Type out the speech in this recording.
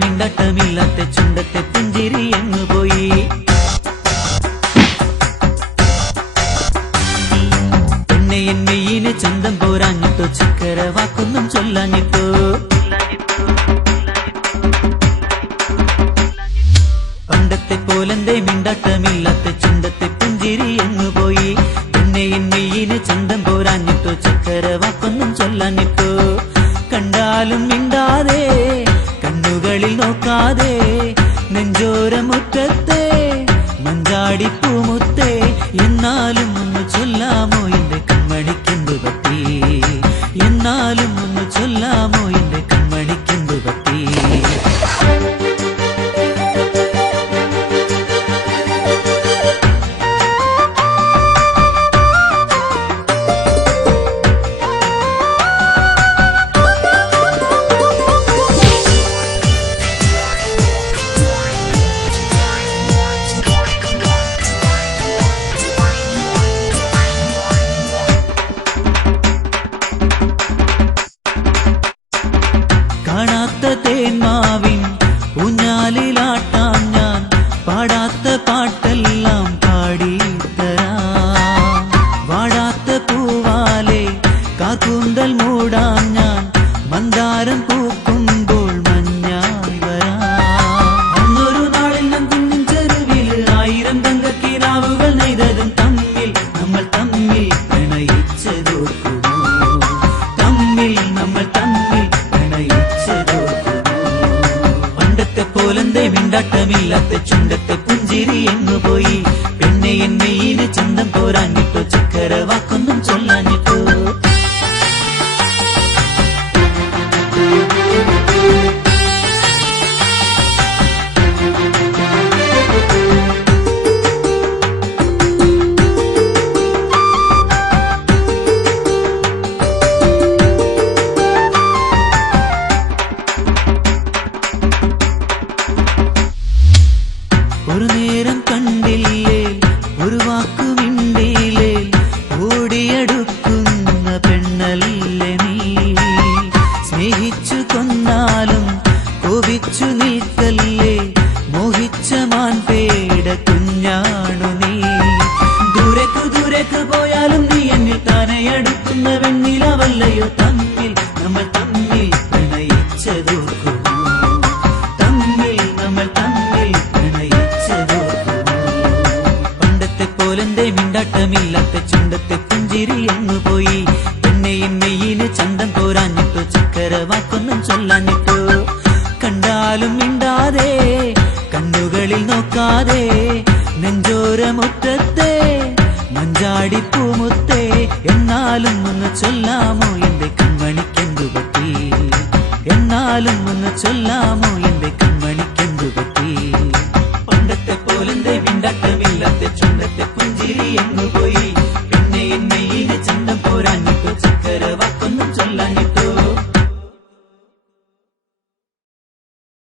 മിണ്ടാട്ടമില്ലാത്ത ചുണ്ടത്തെ പുഞ്ചിരി എങ്ങു പോയി. പെണ്ണെ എൻ മെയ്യിന് ചന്തം പോരാഞ്ഞിട്ടോ ചക്കര വാക്കൊന്നും ചൊല്ലാഞ്ഞിട്ടോ. പണ്ടത്തെ പോലെന്തേ മിണ്ടാട്ടമില്ലാത്ത ചുണ്ടത്തെ പുഞ്ചിരി എങ്ങു പോയി. പെണ്ണെ എൻ മെയ്യിന് ചന്തം പോരാഞ്ഞിട്ടോ ചക്കര വാക്കൊന്നും ചൊല്ലാഞ്ഞിട്ടോ. കണ്ടാലും മിണ്ടാതെ കണ്ണുകളിൽ നോക്കാതെ നെഞ്ചോരമുറ്റത്തെ മഞ്ചാടിപ്പൂമുത്തേ എന്നാലും ഒന്ന് ചൊല്ലാമോ എന്റെ കൺമണിക്കെന്തു പറ്റി. എന്നാലും ഒന്ന് ചൊല്ലാമോ എന്റെ കൺമണിക്കെന്തു പറ്റി. കാണാത്ത തേന്മാവിൻ ഊഞ്ഞാലിലാട്ടാം ഞാൻ പാടാത്ത പാട്ടെല്ലാം പാടിത്തരാം. വാടാത്ത പൂവാലെ കാക്കൂന്തൽ മൂടാം ഞാൻ മന്ദാരം പൂക്കുമ്പോൾ മഞ്ഞായി വരാം. അന്നൊരു നാളിൽ നാം കുന്നിൻ ചെരുവിൽ 1000 തങ്കക്കിനാവുകൾ നെയ്തതും തമ്മിൽ നമ്മൾ തമ്മിൽ പ്രണയിച്ചതോർക്കുമോ. തമ്മിൽ നമ്മൾ തമ്മിൽ പണ്ടത്തെ പോലെന്തേ മിണ്ടാട്ടമില്ലാത്ത ചുണ്ടത്തെ പുഞ്ചിരി എങ്ങു പോയി. പെണ്ണെ എൻ മെയ്യിന് ചന്തം പോരാഞ്ഞിട്ടോ ചക്കര വാക്കൊന്നും ചൊല്ലാഞ്ഞിട്ടോ. ഒരു നേരം കണ്ടില്ലേ ഒരു വാക്കു മിണ്ടിയില്ലേ ഓടിയടുക്കുന്ന പെണ്ണല്ലേ നീ. സ്നേഹിച്ചു കൊന്നാലും കോപിച്ചു നിൽക്കല്ലേ മോഹിച്ച മാൻപേട കുഞ്ഞാണു നീ. ദൂരേക്കു ദൂരേക്ക് പോയാലും നീ എന്നിൽ താനെ അടുക്കുന്ന വെണ്ണിലവല്ലയോ. തമ്മിൽ നമ്മൾ തമ്മിൽ പ്രണയിച്ചതോർക്കുമോ. തമ്മിൽ നമ്മൾ തമ്മിൽ പോലെന്തേ മിണ്ടാട്ടമില്ലാത്ത ചുണ്ടത്തെ പുഞ്ചിരി എങ്ങു പോയി. പെണ്ണെ എൻ മെയ്യിന് ചന്തം പോരാഞ്ഞിട്ടോ ചക്കര വാക്കൊന്നും ചൊല്ലാഞ്ഞിട്ടോ. കണ്ടാലും മിണ്ടാതെ കണ്ണുകളിൽ നോക്കാതെ നെഞ്ചോരമുറ്റത്തെ മഞ്ചാടിപ്പൂമുത്തേ എന്നാലും ഒന്ന് ചൊല്ലാമോ എന്റെ കൺമണിക്കെന്തു പറ്റി. എന്നാലും ഒന്ന് ചൊല്ലാമോ എന്റെ കൺമണിക്കെന്തു പറ്റി. പണ്ടത്തെ പോലെന്തേ മിണ്ടാട്ടമില്ലാത്ത ചുണ്ടത്തെ പുഞ്ചിരി എങ്ങു പോയി.